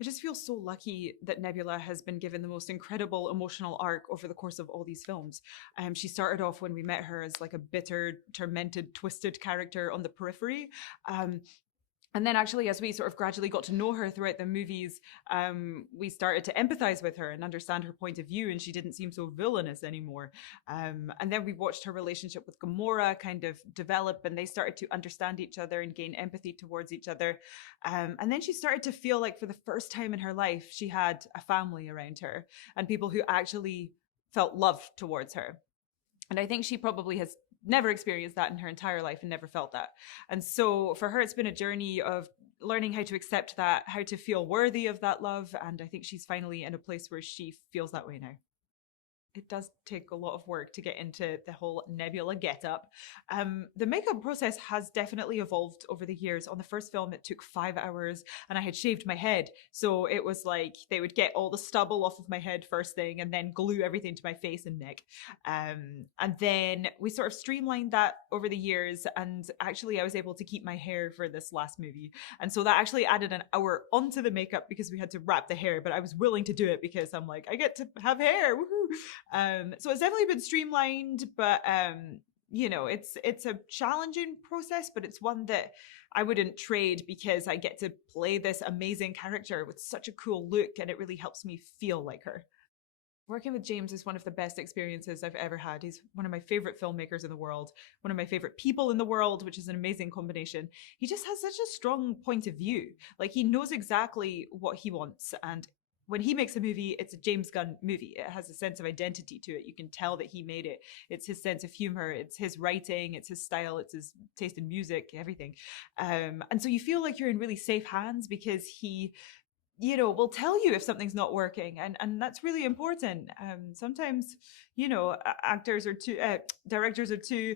I just feel so lucky that Nebula has been given the most incredible emotional arc over the course of all these films. She started off when we met her as like a bitter, tormented, twisted character on the periphery. Um, and then actually, as we sort of gradually got to know her throughout the movies, we started to empathize with her and understand her point of view, and she didn't seem so villainous anymore. And then we watched her relationship with Gamora kind of develop, and they started to understand each other and gain empathy towards each other. And then she started to feel like for the first time in her life, she had a family around her and people who actually felt love towards her. And I think she probably has never experienced that in her entire life and never felt that. And so for her, it's been a journey of learning how to accept that, how to feel worthy of that love. And I think she's finally in a place where she feels that way now. It does take a lot of work to get into the whole Nebula getup. The makeup process has definitely evolved over the years. On the first film, it took 5 hours and I had shaved my head. So it was like they would get all the stubble off of my head first thing and then glue everything to my face and neck. And then we sort of streamlined that over the years. And actually, I was able to keep my hair for this last movie. And so that actually added an hour onto the makeup because we had to wrap the hair. But I was willing to do it because I'm like, I get to have hair. Woohoo! So it's definitely been streamlined, but it's a challenging process, but it's one that I wouldn't trade because I get to play this amazing character with such a cool look, and it really helps me feel like her. Working with James is one of the best experiences I've ever had. He's one of my favorite filmmakers in the world, one of my favorite people in the world, which is an amazing combination. He just has such a strong point of view. Like, he knows exactly what he wants, and when he makes a movie, it's a James Gunn movie. It has a sense of identity to it. You can tell that he made it. It's his sense of humor. It's his writing. It's his style. It's his taste in music, everything. And so you feel like you're in really safe hands because he will tell you if something's not working, and that's really important. Sometimes actors are too directors are too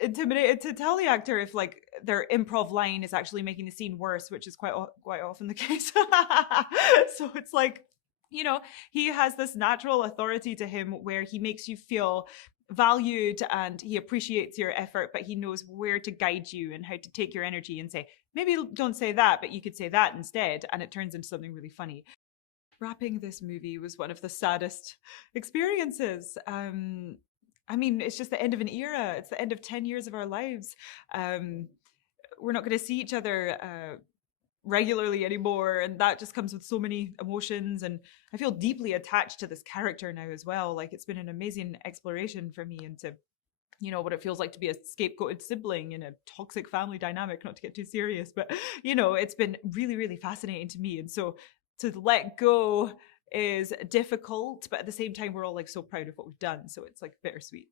intimidated to tell the actor if like their improv line is actually making the scene worse, which is quite often the case. So it's like, he has this natural authority to him where he makes you feel valued and he appreciates your effort, but he knows where to guide you and how to take your energy and say, maybe don't say that, but you could say that instead. And it turns into something really funny. Wrapping this movie was one of the saddest experiences. It's just the end of an era. It's the end of 10 years of our lives. We're not going to see each other regularly anymore, and that just comes with so many emotions, and I feel deeply attached to this character now as well. Like, it's been an amazing exploration for me into what it feels like to be a scapegoated sibling in a toxic family dynamic, not to get too serious, but it's been really, really fascinating to me. And so to let go is difficult, but at the same time we're all like so proud of what we've done, so it's like bittersweet.